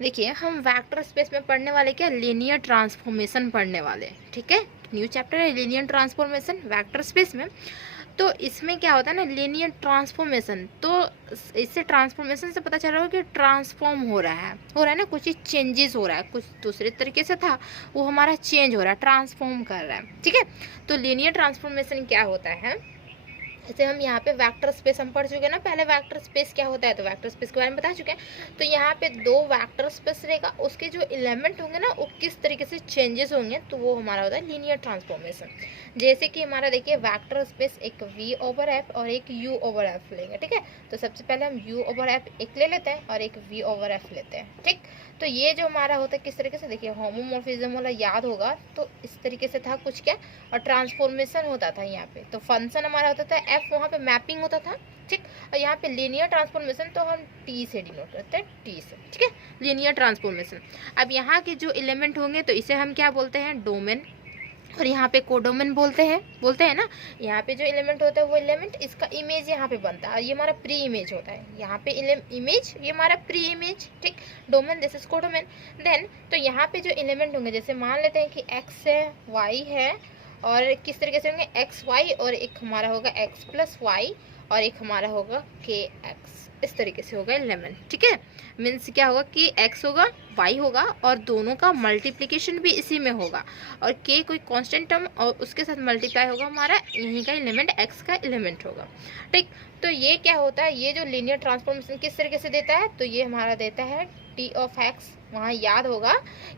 देखिए हम vector space में पढ़ने वाले क्या, लीनियर ट्रांसफॉर्मेशन पढ़ने वाले, ठीक है। न्यू चैप्टर है लीनियर ट्रांसफॉर्मेशन वेक्टर स्पेस में। तो इसमें क्या होता है ना, लीनियर ट्रांसफॉर्मेशन, तो इससे ट्रांसफॉर्मेशन से पता चल रहा है कि ट्रांसफॉर्म हो रहा है ना, कुछ चेंजेस हो रहा है, कुछ दूसरे तरीके से था वो हमारा चेंज हो रहा है, ट्रांसफॉर्म कर रहा है, ठीक है। तो लीनियर ट्रांसफॉर्मेशन क्या होता है, जैसे हम यहाँ पे वेक्टर स्पेस हम पढ़ चुके हैं ना पहले, वेक्टर स्पेस क्या होता है, तो वेक्टर स्पेस के बारे में बता चुके हैं। तो यहाँ पे दो वेक्टर स्पेस रहेगा, उसके जो एलिमेंट होंगे ना वो किस तरीके से चेंजेस होंगे, तो वो हमारा होता है लीनियर ट्रांसफॉर्मेशन। जैसे कि हमारा देखिए वेक्टर स्पेस एक v/f और एक u/f लेंगे, ठीक है। तो सबसे पहले हम u/f एक ले लेते हैं और एक v/f लेते हैं, ठीक। तो ये जो हमारा होता है किस तरीके से, देखिए होमोमॉर्फिज्म वाला याद होगा तो इस तरीके से था कुछ क्या, और ट्रांसफॉर्मेशन होता था यहाँ पे, तो फंक्शन हमारा होता था f, वहाँ पे मैपिंग होता था, ठीक। और यहाँ पे लीनियर ट्रांसफॉर्मेशन तो हम t से डिनोट करते हैं, t से, ठीक है, लीनियर ट्रांसफॉर्मेशन। अब यहाँ के जो एलिमेंट होंगे तो इसे हम क्या बोलते हैं, डोमेन, और यहाँ पे कोडोमेन बोलते हैं ना। यहाँ पे जो एलिमेंट होता है वो एलिमेंट, इसका इमेज यहाँ पे बनता है, ये हमारा प्री इमेज होता है, यहाँ पे इमेज, ये हमारा प्री इमेज, ठीक। Domain this is codomain. Then तो यहाँ पे जो एलिमेंट होंगे, जैसे मान लेते हैं कि x है, y है, और किस तरीके से होंगे x y, और एक हमारा होगा x+y, और एक हमारा होगा kx, इस तरीके से होगा एलिमेंट, ठीक है। मीन्स क्या होगा कि x होगा, y होगा, और दोनों का मल्टीप्लिकेशन भी इसी में होगा, और k कोई कांस्टेंट टर्म और उसके साथ मल्टीप्लाई होगा, हमारा यहीं का एलिमेंट x का एलिमेंट होगा, ठीक। तो ये क्या होता है, ये जो लीनियर ट्रांसफॉर्मेशन किस तरीके से देता है, तो ये हमारा देता है t(x). वहाँ याद होगा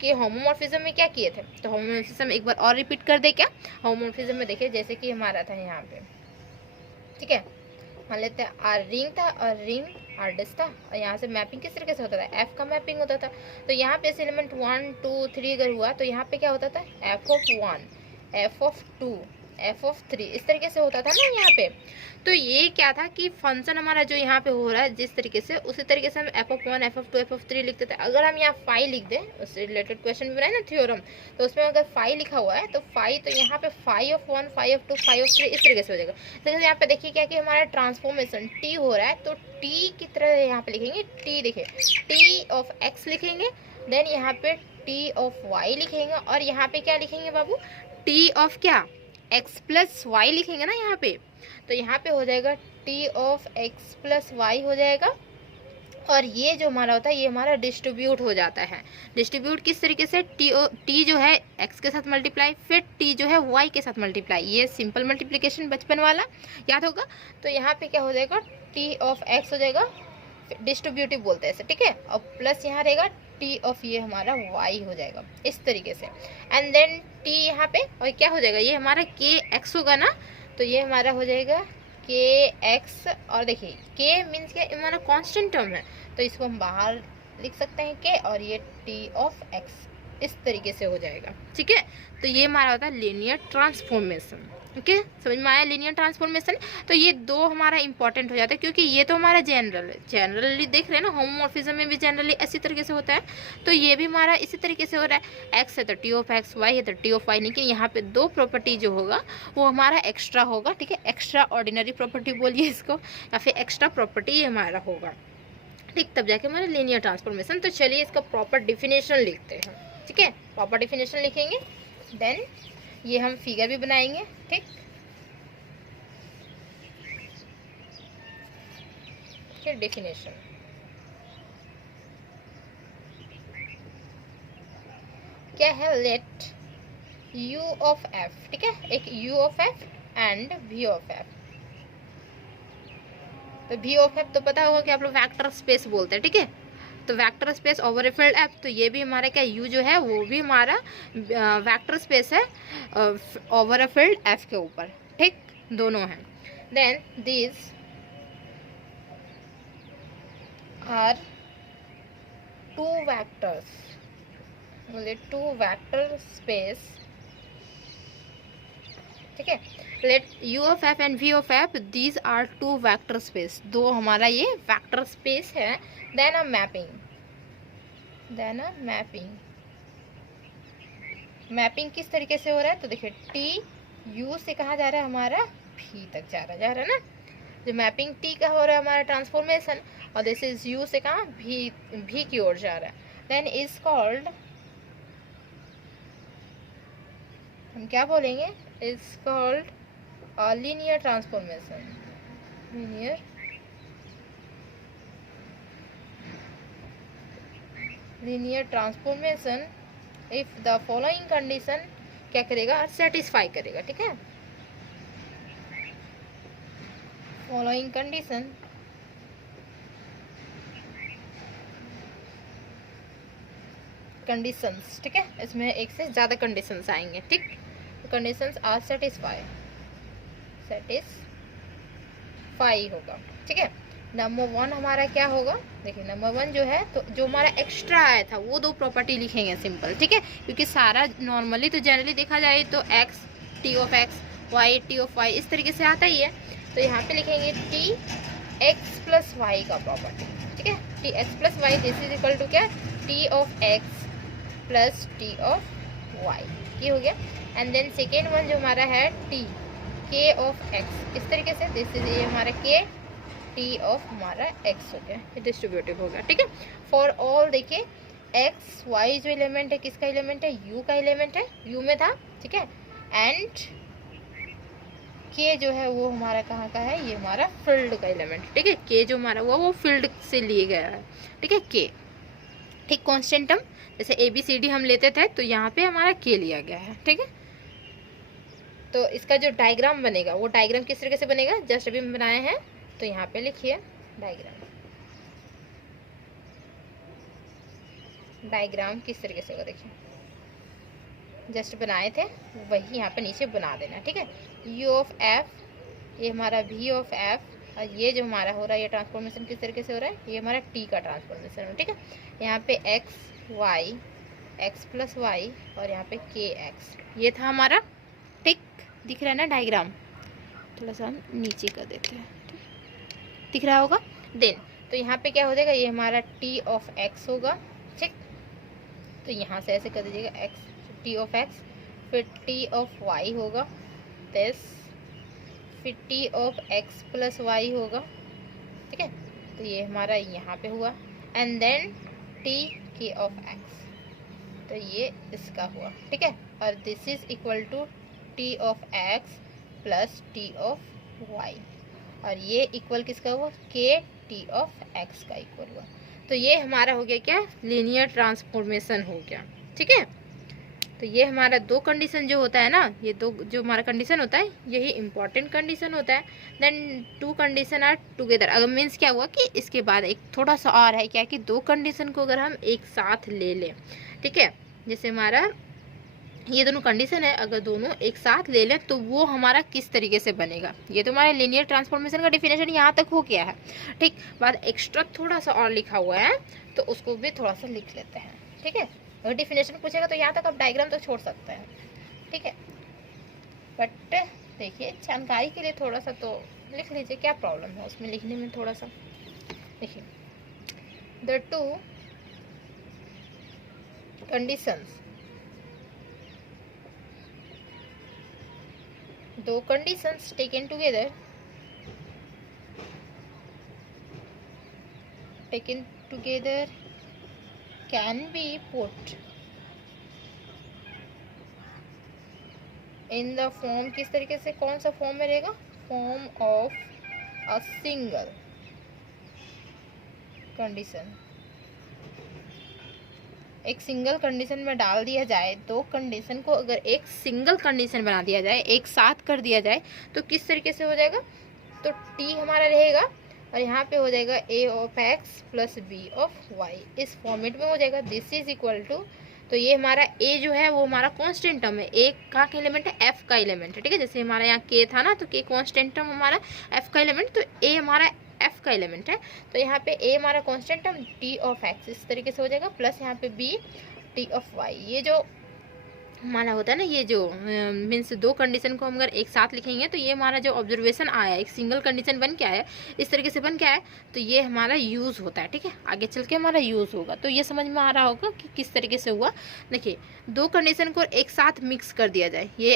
कि होमोमॉर्फिज्म में क्या किए थे, तो होमोमॉर्फिज्म एक बार और रिपीट कर दे क्या। होमोमॉर्फिज्म में देखिए जैसे कि हमारा था यहाँ पे, ठीक है, मान लेते हैं आर रिंग था और रिंग आर डिस्क था, और यहाँ से मैपिंग किस तरीके से होता था, एफ का मैपिंग होता था। तो यहाँ पे एलिमेंट 1 2 3 अगर हुआ तो यहाँ पे क्या होता था, f(1), f(2), f(3), इस तरीके से होता था ना यहाँ पे। तो ये क्या था कि फंक्शन हमारा जो यहाँ पे हो रहा है जिस तरीके से, उसी तरीके से हम f(1), f(2), f(3) लिखते थे। अगर हम यहाँ फाइव लिख दें, उससे रिलेटेड क्वेश्चन भी बनाए ना थ्योरम, तो उसमें अगर फाइव लिखा हुआ है तो फाइव, तो यहाँ पे 5(1), 5(2), 5(3) इस तरीके से हो जाएगा। तो यहाँ पे देखिए क्या कि हमारा ट्रांसफॉर्मेशन t हो रहा है, तो t की तरह यहाँ पे लिखेंगे, t देखिए t(x) लिखेंगे, देन यहाँ पे t(y) लिखेंगे, और यहाँ पे क्या लिखेंगे बाबू, t क्या, x+y लिखेंगे ना यहाँ पे। तो यहाँ पे हो जाएगा t(x+y) हो जाएगा, और ये जो हमारा होता है ये हमारा डिस्ट्रीब्यूट हो जाता है। डिस्ट्रीब्यूट किस तरीके से, t जो है x के साथ मल्टीप्लाई, फिर t जो है y के साथ मल्टीप्लाई, ये सिंपल मल्टीप्लिकेशन बचपन वाला याद होगा। तो यहाँ पे क्या हो जाएगा, t(x) हो जाएगा, डिस्ट्रीब्यूटिव बोलते हैं इसे, ठीक है, और प्लस यहाँ रहेगा t ये हमारा y हो जाएगा इस तरीके से। एंड देन t यहाँ पे, और क्या हो जाएगा, ये हमारा kx होगा ना, तो ये हमारा हो जाएगा kx, और देखिए k मीन्स क्या, हमारा कांस्टेंट टर्म है, तो इसको हम बाहर लिख सकते हैं k, और ये t(x) इस तरीके से हो जाएगा, ठीक है। तो ये हमारा होता है लीनियर ट्रांसफॉर्मेशन, ओके, समझ में आया लीनियर ट्रांसफॉर्मेशन। तो ये दो हमारा इंपॉर्टेंट हो जाता है, क्योंकि ये तो हमारा जनरल है, जनरली देख रहे हैं ना, होमोमॉर्फिज्म में भी जनरली इसी तरीके से होता है, तो ये भी हमारा इसी तरीके से हो रहा है। x है तो t(x), y है तो t(y), लेकिन यहाँ पे दो प्रॉपर्टी जो होगा वो हमारा एक्स्ट्रा होगा, ठीक है, एक्स्ट्रा ऑर्डिनरी प्रॉपर्टी बोलिए इसको, या फिर एक्स्ट्रा प्रॉपर्टी हमारा होगा, ठीक, तब जाके हमारा लीनियर ट्रांसफॉर्मेशन। तो चलिए इसका प्रॉपर डिफिनेशन लिखते हैं, ठीक है, प्रॉपर डिफिनेशन लिखेंगे, देन ये हम फिगर भी बनाएंगे, ठीक। डेफिनेशन क्या है, लेट u(f), ठीक है, एक u(f) एंड v(f). तो v(f) तो पता होगा कि आप लोग वेक्टर स्पेस बोलते हैं, ठीक है। तो vector space over a field F, तो ये भी हमारा क्या, u जो है वो भी हमारा वेक्टर स्पेस है ओवर ए फील्ड एफ के ऊपर, ठीक, दोनों हैं। Then this are two vectors, बोले टू वेक्टर स्पेस, ठीक है, let u(f) and v(f), these are two vector space, दो हमारा ये वेक्टर स्पेस है। देन अ मैपिंग, मैपिंग किस तरीके से हो रहा है, तो देखिए t u से कहाँ जा रहा है, हमारा v तक जा रहा है ना, जो मैपिंग t का हो रहा है हमारा ट्रांसफॉर्मेशन, और दिस इज u से कहाँ, v की ओर जा रहा है। देन इज कॉल्ड, हम क्या बोलेंगे, is called linear transformation, linear transformation if the following condition क्या करेगा, सेटिस्फाई करेगा, ठीक है। फॉलोइंग कंडीशन, कंडीशंस, ठीक है, इसमें एक से ज्यादा कंडीशंस आएंगे, ठीक। कंडीशंस आर सेटिस्फाई होगा, ठीक है। नंबर 1 हमारा क्या होगा, देखिए नंबर 1 जो है, तो जो हमारा एक्स्ट्रा आया था वो दो प्रॉपर्टी लिखेंगे सिंपल, ठीक है, क्योंकि सारा नॉर्मली तो जनरली देखा जाए तो x t of x, y t of y इस तरीके से आता ही है। तो यहाँ पे लिखेंगे t x प्लस वाई का प्रॉपर्टी, ठीक है, t x plus Y, this is equal to क्या, t of x plus t of y, ये हो गया। एंड देन सेकेंड वन जो हमारा है t k ऑफ x, इस तरीके से दिस इज, ये हमारा k t ऑफ हमारा x हो गया, ये डिस्ट्रीब्यूटिव हो गया, ठीक है। फॉर ऑल देखिए x y जो एलिमेंट है किसका एलिमेंट है, u का एलिमेंट है, u में था, ठीक है। एंड k जो है वो हमारा कहाँ का है, ये हमारा फील्ड का एलिमेंट, ठीक है। k जो हमारा हुआ वो फील्ड से लिए गया है, ठीक है, k, ठीक। कांस्टेंट टर्म जैसे ए बी सी डी हम लेते थे तो यहाँ पे हमारा k लिया गया है, ठीक है। तो इसका जो डायग्राम बनेगा वो डायग्राम किस तरीके से बनेगा, जस्ट अभी हम बनाए हैं, तो यहाँ पे लिखिए डायग्राम किस तरीके से होगा, देखिए जस्ट बनाए थे वही यहाँ पे नीचे बना देना, ठीक है। u ऑफ f, ये हमारा v ऑफ f, और ये जो हमारा हो रहा है ये ट्रांसफॉर्मेशन किस तरीके से हो रहा है, ये हमारा t का ट्रांसफॉर्मेशन है, ठीक है। यहाँ पे x y, x plus Y, और यहाँ पे k x, ये था हमारा, ठीक, दिख रहा है ना डायग्राम, थोड़ा सा हम नीचे कर देते हैं, दिख रहा होगा। देन तो यहाँ पे क्या हो जाएगा, ये हमारा t ऑफ x होगा, ठीक। तो यहाँ से ऐसे कर दीजिएगा x, t ऑफ x, फिर t ऑफ y होगा, दिस, फिर t of x plus y होगा, ठीक है। तो ये हमारा यहाँ पे हुआ, and then t k of x, तो ये इसका हुआ, ठीक है। और this is equal to t of x plus t of y, और ये इक्वल किसका हुआ, k t ऑफ x का इक्वल हुआ। तो ये हमारा हो गया क्या, लीनियर ट्रांसफॉर्मेशन हो गया, ठीक है। तो ये हमारा दो कंडीशन जो होता है ना, ये दो जो हमारा कंडीशन होता है यही इंपॉर्टेंट कंडीशन होता है। Then two condition are together, अगर मीन्स क्या हुआ कि इसके बाद एक थोड़ा सा और है क्या, कि दो कंडीशन को अगर हम एक साथ ले लें, ठीक है, जैसे हमारा ये दोनों कंडीशन है, अगर दोनों एक साथ ले लें तो वो हमारा किस तरीके से बनेगा। ये तो हमारे लीनियर ट्रांसफॉर्मेशन का डिफिनेशन यहाँ तक हो गया है, ठीक। बाद एक्स्ट्रा थोड़ा सा और लिखा हुआ है तो उसको भी थोड़ा सा लिख लेते हैं, ठीक है। अगर डिफिनेशन पूछेगा तो यहाँ तक आप डायग्राम तो छोड़ सकते हैं, ठीक है, बट देखिए जानकारी के लिए थोड़ा सा तो लिख लीजिए, क्या प्रॉब्लम है उसमें लिखने में थोड़ा सा। देखिए द टू कंडीशंस, दो conditions taken together can be put in the form, किस तरीके से, कौन सा फॉर्म में रहेगा, form of a single condition. एक सिंगल कंडीशन में डाल दिया जाए, दो कंडीशन को अगर एक सिंगल कंडीशन बना दिया जाए, एक साथ कर दिया जाए, तो किस तरीके से हो जाएगा, तो t हमारा रहेगा और यहाँ पे हो जाएगा a of x plus b of y, इस फॉर्मेट में हो जाएगा। दिस इज इक्वल टू, तो ये हमारा a जो है वो हमारा कांस्टेंट टर्म है, a का एलिमेंट है, f का एलिमेंट है, ठीक है। जैसे हमारा यहाँ k था ना, तो k कांस्टेंट टर्म हमारा, f का एलिमेंट, तो a हमारा f का एलिमेंट है, तो यहाँ पे a हमारा constant term t of x इस तरीके से हो जाएगा, प्लस यहाँ पे b t ऑफ y, ये जो हमारा होता है ना ये जो मीन्स दो कंडीशन को हम अगर एक साथ लिखेंगे तो ये हमारा जो ऑब्जर्वेशन आया एक सिंगल कंडीशन बन के आया इस तरीके से बन के आया तो ये हमारा यूज़ होता है। ठीक है, आगे चल के हमारा यूज़ होगा। तो ये समझ में आ रहा होगा कि किस तरीके से हुआ। देखिए, दो कंडीशन को एक साथ मिक्स कर दिया जाए, ये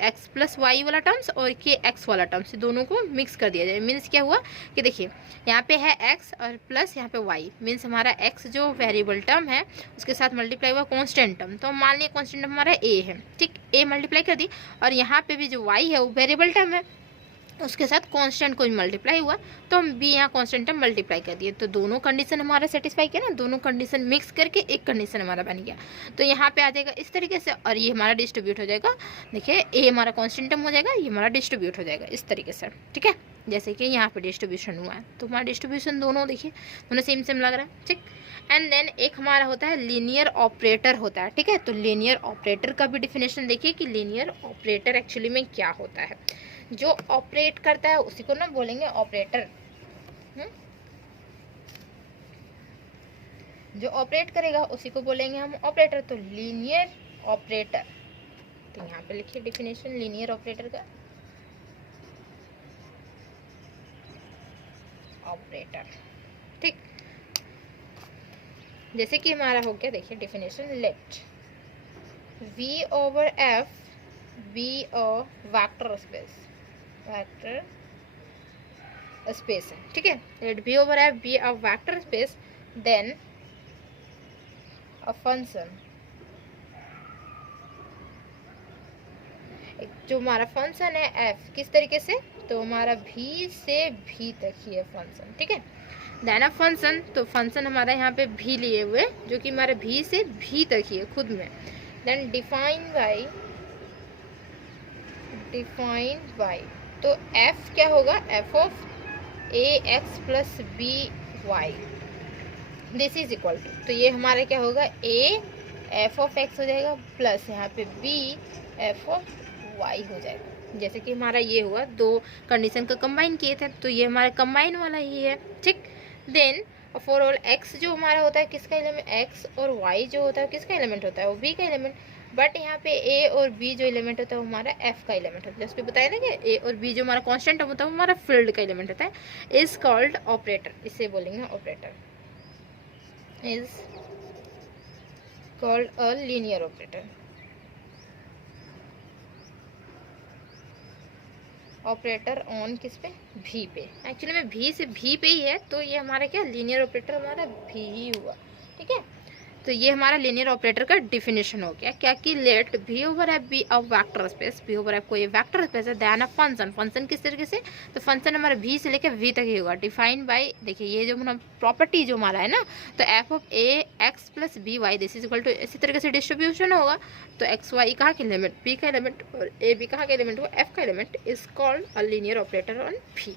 एक्स प्लस वाई वाला टर्म्स और ये एक्स वाला टर्म्स, दोनों को मिक्स कर दिया जाए। मीन्स क्या हुआ कि देखिए यहाँ पे है एक्स और प्लस यहाँ पे वाई, मीन्स हमारा एक्स जो वेरिएबल टर्म है उसके साथ मल्टीप्लाई हुआ कॉन्स्टेंट टर्म। तो मान लिया कॉन्स्टेंट टर्म हमारा ए है, ठीक, ए मल्टीप्लाई कर दी, और यहाँ पे भी जो वाई है वो वेरिएबल टर्म है, उसके साथ कांस्टेंट को भी मल्टीप्लाई हुआ, तो हम भी यहाँ कांस्टेंट टर्म मल्टीप्लाई कर दिए। तो दोनों कंडीशन हमारा सेटिस्फाई किया ना, दोनों कंडीशन मिक्स करके एक कंडीशन हमारा बन गया। तो यहाँ पे आ जाएगा इस तरीके से, और ये हमारा डिस्ट्रीब्यूट हो जाएगा। देखिए, ए हमारा कांस्टेंट टर्म हो जाएगा, ये हमारा डिस्ट्रीब्यूट हो जाएगा इस तरीके से। ठीक है, जैसे कि यहाँ पे डिस्ट्रीब्यूशन हुआ है, तो हमारा डिस्ट्रीब्यूशन दोनों देखिए दोनों सेम सेम लग रहा है। ठीक, एंड देन एक हमारा होता है लीनियर ऑपरेटर होता है। ठीक है, तो लीनियर ऑपरेटर का भी डिफिनेशन देखिए कि लीनियर ऑपरेटर एक्चुअली में क्या होता है। जो ऑपरेट करता है उसी को ना बोलेंगे ऑपरेटर। जो ऑपरेट करेगा उसी को बोलेंगे हम ऑपरेटर। तो लीनियर ऑपरेटर, तो यहाँ पे लिखिए डिफिनेशन लीनियर ऑपरेटर का, ऑपरेटर। ठीक, जैसे कि हमारा हो गया, देखिए definition, let V over F be a vector space, vector space है। ठीक है, let V over F be a vector space, then a function, जो हमारा फंक्शन है f किस तरीके से, तो हमारा v से v तक ही है फंक्शन। ठीक है, देन अ फंक्शन, तो फंक्शन हमारा यहाँ पे v लिए हुए जो कि हमारा v से v तक ही है खुद में। देन डिफाइन बाई, तो f क्या होगा, f of a x plus b y, this is equal to, तो ये हमारा क्या होगा, a f ऑफ x हो जाएगा प्लस यहाँ पे b f ऑफ y हो जाएगा। जैसे कि हमारा ये हुआ, दो कंडीशन का कंबाइन किए थे, तो ये हमारा कंबाइन वाला ही है। ठीक, देन फॉर ऑल x जो हमारा होता है किसका एलिमेंट, x और y जो होता है किसका एलिमेंट होता है, वो b का एलिमेंट। बट यहाँ पे a और b जो एलिमेंट होता है वो हमारा f का एलिमेंट होता है। जैसे बताया ना कि a और b जो हमारा कांस्टेंट होता है वो हमारा फील्ड का एलिमेंट होता है, इज कॉल्ड ऑपरेटर, इसे बोलेंगे operator, is called a linear operator. Operator on किस पे, v पे, एक्चुअली में v से v पे ही है, तो ये हमारा क्या लीनियर ऑपरेटर हमारा v ही हुआ। ठीक है, तो ये हमारा लीनियर ऑपरेटर का डिफिनेशन हो गया क्या कि let v over f be a vector space, v over f को ये वेक्टर स्पेस है, देन अ फंक्शन, फंक्शन किस तरीके से, तो फंक्शन हमारा v से लेकर v तक ही होगा, डिफाइन बाय, देखिए ये जो हमारा प्रॉपर्टी जो हमारा है ना, तो f of a x plus b y this is equal to, इसी तरीके से डिस्ट्रीब्यूशन होगा, तो x y कहाँ के एलिमेंट, b का एलिमेंट, और a b कहाँ का एलिमेंट हुआ, f का element, is called a linear operator on v।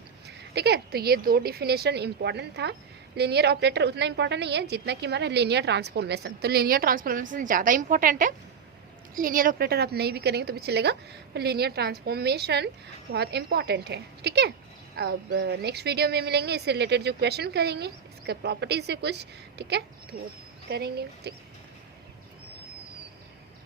ठीक है, तो ये दो डिफिनेशन इंपॉर्टेंट था। लीनियर ऑपरेटर उतना इंपॉर्टेंट नहीं है जितना कि हमारा लीनियर ट्रांसफॉर्मेशन, तो लीनियर ट्रांसफॉर्मेशन ज़्यादा इंपॉर्टेंट है। लीनियर ऑपरेटर आप नहीं भी करेंगे तो भी चलेगा, तो लीनियर ट्रांसफॉर्मेशन बहुत इंपॉर्टेंट है। ठीक है, अब नेक्स्ट वीडियो में मिलेंगे, इससे रिलेटेड जो क्वेश्चन करेंगे इसका प्रॉपर्टी से कुछ, ठीक है, तो करेंगे। ठीक।